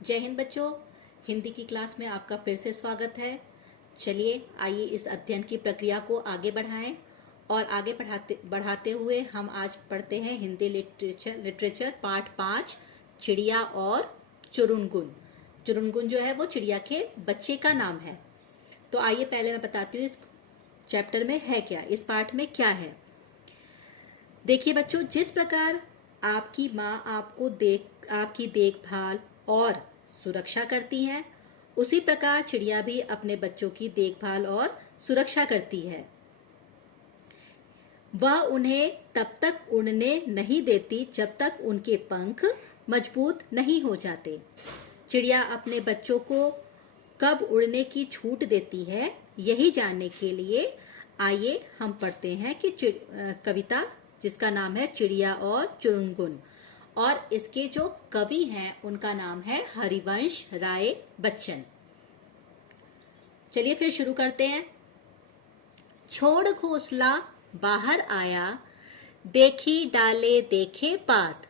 जय हिंद बच्चों। हिंदी की क्लास में आपका फिर से स्वागत है। चलिए आइए इस अध्ययन की प्रक्रिया को आगे बढ़ाएं और आगे बढ़ाते हुए हम आज पढ़ते हैं हिंदी लिटरेचर पार्ट 5 चिड़िया और चुरुनगुन। चुरुनगुन जो है वो चिड़िया के बच्चे का नाम है। तो आइए पहले मैं बताती हूँ इस चैप्टर में है क्या, इस पार्ट में क्या है। देखिए बच्चों, जिस प्रकार आपकी माँ आपकी देखभाल और सुरक्षा करती हैं, उसी प्रकार चिड़िया भी अपने बच्चों की देखभाल और सुरक्षा करती है। वह उन्हें तब तक उड़ने नहीं देती जब तक उनके पंख मजबूत नहीं हो जाते। चिड़िया अपने बच्चों को कब उड़ने की छूट देती है, यही जानने के लिए आइए हम पढ़ते हैं कि कविता जिसका नाम है चिड़िया और चुरुनगुन, और इसके जो कवि हैं उनका नाम है हरिवंश राय बच्चन। चलिए फिर शुरू करते हैं। छोड़ घोंसला बाहर आया, देखी डाले देखे पात,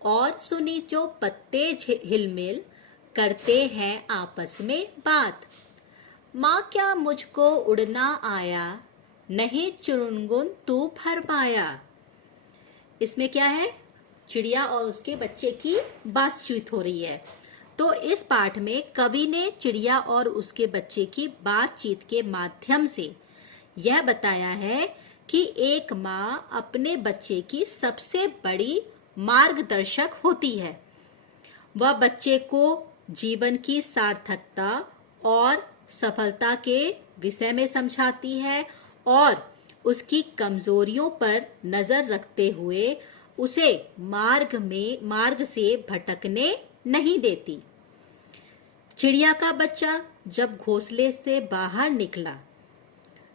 और सुनी जो पत्ते हिलमिल, करते हैं आपस में बात। माँ क्या मुझको उड़ना आया, नहीं चुरुनगुन तू फरमाया। इसमें क्या है, चिड़िया और उसके बच्चे की बातचीत हो रही है। तो इस पाठ में कवि ने चिड़िया और उसके बच्चे की बातचीत के माध्यम से यह बताया है कि एक माँ अपने बच्चे की सबसे बड़ी मार्गदर्शक होती है। वह बच्चे को जीवन की सार्थकता और सफलता के विषय में समझाती है और उसकी कमजोरियों पर नजर रखते हुए उसे मार्ग से भटकने नहीं देती। चिड़िया का बच्चा जब घोंसले से बाहर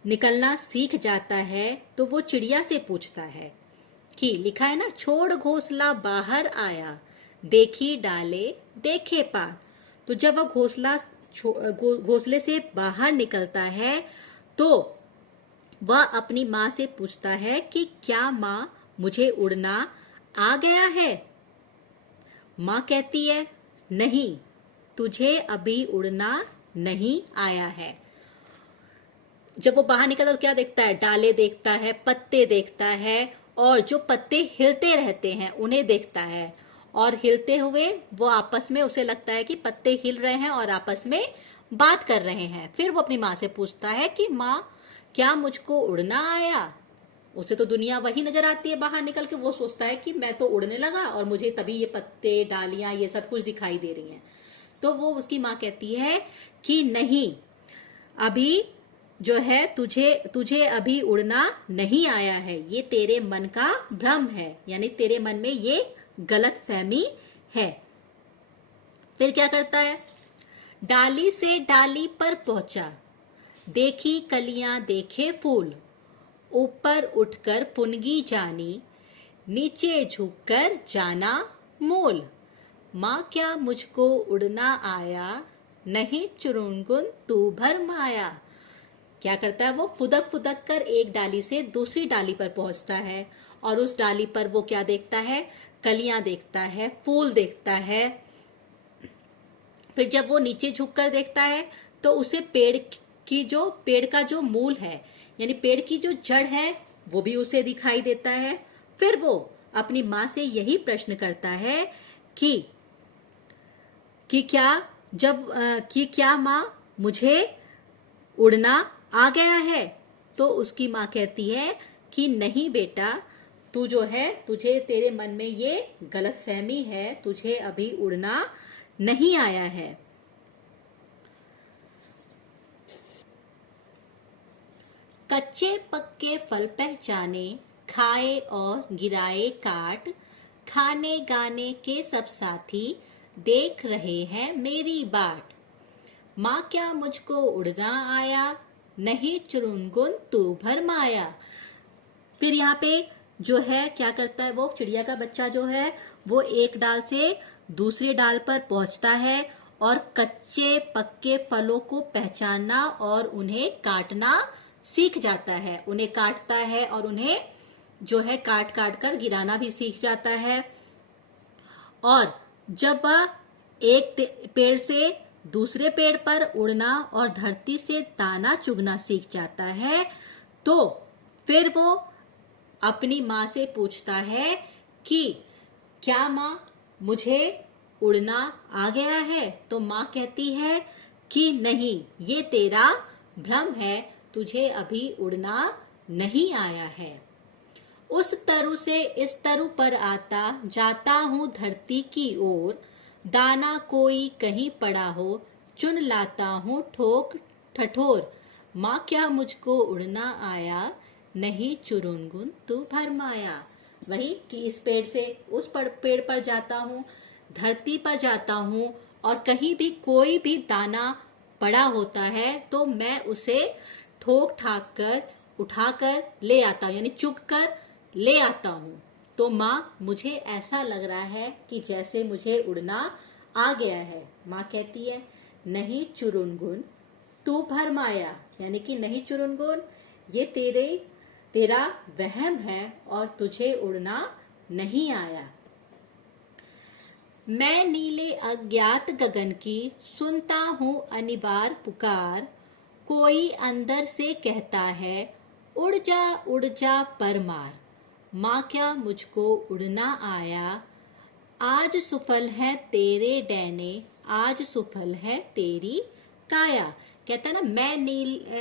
निकलना सीख जाता है तो वो चिड़िया से पूछता है कि लिखा है ना, छोड़ घोंसला बाहर आया, देखी डाले देखे पात। तो जब वह घोंसले से बाहर निकलता है तो वह अपनी माँ से पूछता है कि क्या माँ मुझे उड़ना आ गया है। माँ कहती है नहीं, तुझे अभी उड़ना नहीं आया है। जब वो बाहर निकलता तो क्या देखता है, डाले देखता है, पत्ते देखता है, और जो पत्ते हिलते रहते हैं उन्हें देखता है। और हिलते हुए वो आपस में, उसे लगता है कि पत्ते हिल रहे हैं और आपस में बात कर रहे हैं। फिर वो अपनी माँ से पूछता है कि माँ क्या मुझको उड़ना आया। उसे तो दुनिया वही नजर आती है बाहर निकल के। वो सोचता है कि मैं तो उड़ने लगा और मुझे तभी ये पत्ते डालियां ये सब कुछ दिखाई दे रही हैं। तो वो उसकी माँ कहती है कि नहीं, अभी जो है तुझे अभी उड़ना नहीं आया है, ये तेरे मन का भ्रम है, यानी तेरे मन में ये गलत फहमी है। फिर क्या करता है, डाली से डाली पर पहुंचा, देखी कलियां देखे फूल, ऊपर उठकर फुनगी जानी, नीचे झुककर जाना मोल। माँ क्या मुझको उड़ना आया, नहीं चुरुनगुन तू भरमाया। क्या करता है, वो फुदक फुदक कर एक डाली से दूसरी डाली पर पहुंचता है और उस डाली पर वो क्या देखता है, कलियां देखता है, फूल देखता है। फिर जब वो नीचे झुककर देखता है तो उसे पेड़ का जो मूल है, यानी पेड़ की जो जड़ है, वो भी उसे दिखाई देता है। फिर वो अपनी माँ से यही प्रश्न करता है कि क्या माँ मुझे उड़ना आ गया है। तो उसकी माँ कहती है कि नहीं बेटा, तू जो है, तेरे मन में ये गलतफहमी है, तुझे अभी उड़ना नहीं आया है। कच्चे पक्के फल पहचाने, खाए और गिराए काट, खाने गाने के सब साथी, देख रहे हैं मेरी बाट। माँ क्या मुझको उड़ना आया, नहीं चुरुनगुन तू भरमाया। फिर यहाँ पे जो है क्या करता है, वो चिड़िया का बच्चा जो है वो एक डाल से दूसरी डाल पर पहुंचता है और कच्चे पक्के फलों को पहचानना और उन्हें काटना सीख जाता है। उन्हें काटता है और उन्हें जो है काट काट कर गिराना भी सीख जाता है। और जब वह पेड़ से दूसरे पेड़ पर उड़ना और धरती से दाना चुगना सीख जाता है, तो फिर वो अपनी माँ से पूछता है कि क्या माँ मुझे उड़ना आ गया है? तो माँ कहती है कि नहीं, ये तेरा भ्रम है, तुझे अभी उड़ना नहीं आया है। उस तरु से इस तरु पर आता जाता हूँ धरती की ओर, दाना कोई कहीं पड़ा हो चुन लाता हूँ ठोक ठठोर। माँ क्या मुझको उड़ना आया, नहीं चुरुंगुन तू भरमाया। वही कि इस पेड़ से उस पेड़ पर जाता हूँ, धरती पर जाता हूँ, और कहीं भी कोई भी दाना पड़ा होता है तो मैं उसे ठोक ठाक कर उठाकर ले आता हूँ, यानी चुग कर ले आता हूँ। तो माँ मुझे ऐसा लग रहा है कि जैसे मुझे उड़ना आ गया है। माँ कहती है नहीं चुरुनगुन तू भरमाया, यानी कि नहीं चुरुनगुन, ये तेरा वहम है और तुझे उड़ना नहीं आया। मैं नीले अज्ञात गगन की सुनता हूँ अनिवार्य पुकार, कोई अंदर से कहता है उड़ जा पर मार। माँ क्या मुझको उड़ना आया, आज सुफल है तेरे डैने, आज सुफल है तेरी काया। कहता है ना, मैं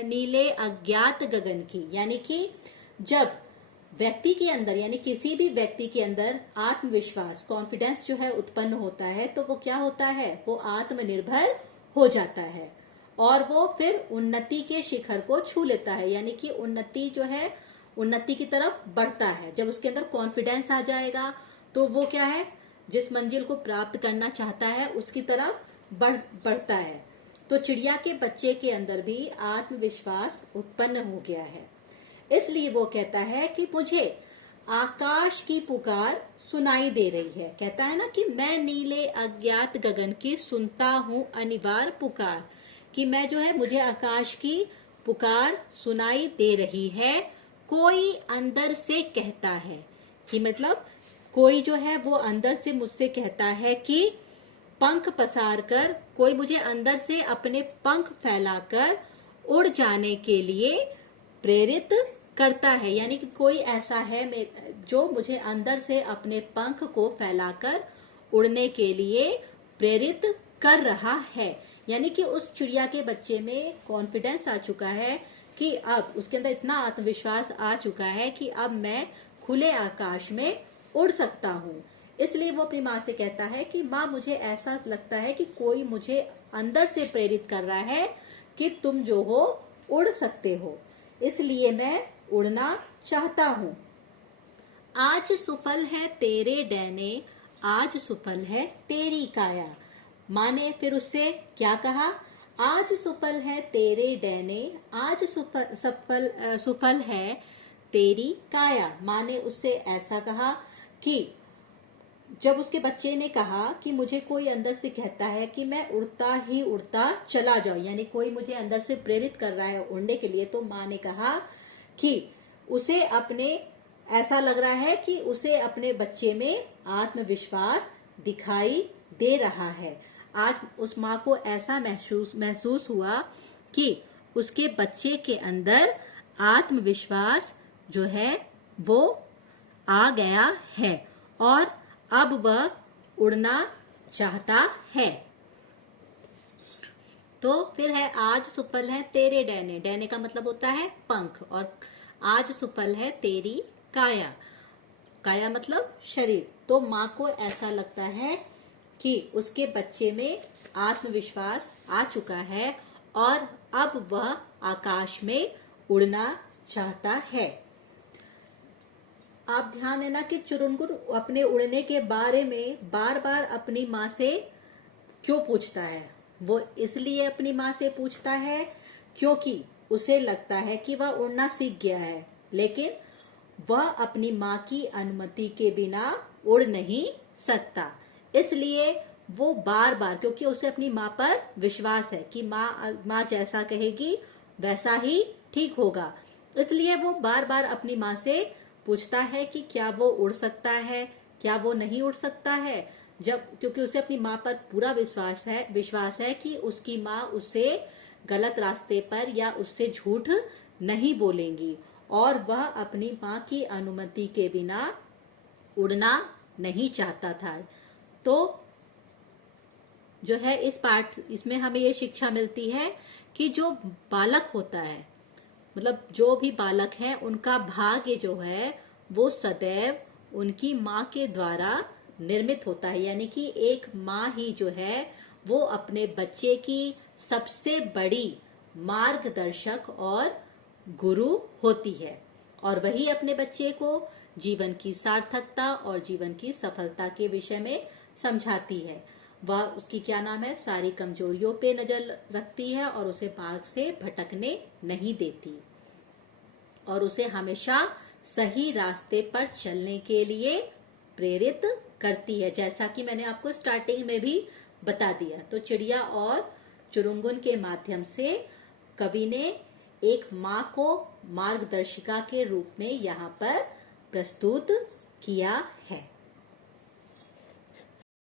नीले अज्ञात गगन की, यानी कि जब व्यक्ति के अंदर, यानी किसी भी व्यक्ति के अंदर आत्मविश्वास, कॉन्फिडेंस जो है उत्पन्न होता है, तो वो क्या होता है, वो आत्मनिर्भर हो जाता है और वो फिर उन्नति के शिखर को छू लेता है, यानी कि उन्नति जो है, उन्नति की तरफ बढ़ता है। जब उसके अंदर कॉन्फिडेंस आ जाएगा तो वो क्या है, जिस मंजिल को प्राप्त करना चाहता है उसकी तरफ बढ़ता है। तो चिड़िया के बच्चे के अंदर भी आत्मविश्वास उत्पन्न हो गया है, इसलिए वो कहता है कि मुझे आकाश की पुकार सुनाई दे रही है। कहता है ना कि मैं नीले अज्ञात गगन की सुनता हूँ अनिवार्य पुकार, कि मैं जो है, मुझे आकाश की पुकार सुनाई दे रही है। कोई अंदर से कहता है, कि मतलब कोई जो है वो अंदर से मुझसे कहता है कि पंख पसार कर, कोई मुझे अंदर से अपने पंख फैलाकर उड़ जाने के लिए प्रेरित करता है, यानी कि कोई ऐसा है जो मुझे अंदर से अपने पंख को फैलाकर उड़ने के लिए प्रेरित कर रहा है। यानी कि उस चिड़िया के बच्चे में कॉन्फिडेंस आ चुका है कि अब उसके अंदर इतना आत्मविश्वास आ चुका है कि अब मैं खुले आकाश में उड़ सकता हूँ। इसलिए वो अपनी माँ से कहता है कि माँ मुझे ऐसा लगता है कि कोई मुझे अंदर से प्रेरित कर रहा है कि तुम जो हो उड़ सकते हो, इसलिए मैं उड़ना चाहता हूँ। आज सुफल है तेरे डैने, आज सुफल है तेरी काया। माँ ने फिर उससे क्या कहा, आज सुफल है तेरे डैने, आज सुफल है तेरी काया। माँ ने उससे ऐसा कहा कि जब उसके बच्चे ने कहा कि मुझे कोई अंदर से कहता है कि मैं उड़ता ही उड़ता चला जाऊं, यानी कोई मुझे अंदर से प्रेरित कर रहा है उड़ने के लिए, तो माँ ने कहा कि उसे ऐसा लग रहा है कि उसे अपने बच्चे में आत्मविश्वास दिखाई दे रहा है। आज उस माँ को ऐसा महसूस हुआ कि उसके बच्चे के अंदर आत्मविश्वास जो है वो आ गया है और अब वह उड़ना चाहता है। तो फिर है आज सुफल है तेरे डैने, डैने का मतलब होता है पंख, और आज सुफल है तेरी काया, काया मतलब शरीर। तो माँ को ऐसा लगता है कि उसके बच्चे में आत्मविश्वास आ चुका है और अब वह आकाश में उड़ना चाहता है। आप ध्यान देना कि चुरुंगुर अपने उड़ने के बारे में बार बार अपनी माँ से क्यों पूछता है। वो इसलिए अपनी माँ से पूछता है क्योंकि उसे लगता है कि वह उड़ना सीख गया है, लेकिन वह अपनी माँ की अनुमति के बिना उड़ नहीं सकता। इसलिए वो बार बार, क्योंकि उसे अपनी माँ पर विश्वास है कि माँ जैसा कहेगी वैसा ही ठीक होगा, इसलिए वो बार बार अपनी माँ से पूछता है कि क्या वो उड़ सकता है, क्या वो नहीं उड़ सकता है। क्योंकि उसे अपनी माँ पर पूरा विश्वास है कि उसकी माँ उसे गलत रास्ते पर या उससे झूठ नहीं बोलेंगी, और वह अपनी माँ की अनुमति के बिना उड़ना नहीं चाहता था। तो जो है इसमें हमें ये शिक्षा मिलती है कि जो बालक होता है, मतलब जो भी बालक है, उनका भाग्य जो है वो सदैव उनकी माँ के द्वारा निर्मित होता है। यानी कि एक माँ ही जो है वो अपने बच्चे की सबसे बड़ी मार्गदर्शक और गुरु होती है, और वही अपने बच्चे को जीवन की सार्थकता और जीवन की सफलता के विषय में समझाती है। वह उसकी क्या नाम है, सारी कमजोरियों पे नजर रखती है और उसे मार्ग से भटकने नहीं देती, और उसे हमेशा सही रास्ते पर चलने के लिए प्रेरित करती है, जैसा कि मैंने आपको स्टार्टिंग में भी बता दिया। तो चिड़िया और चुरुंगुन के माध्यम से कवि ने एक माँ को मार्गदर्शिका के रूप में यहाँ पर प्रस्तुत किया है।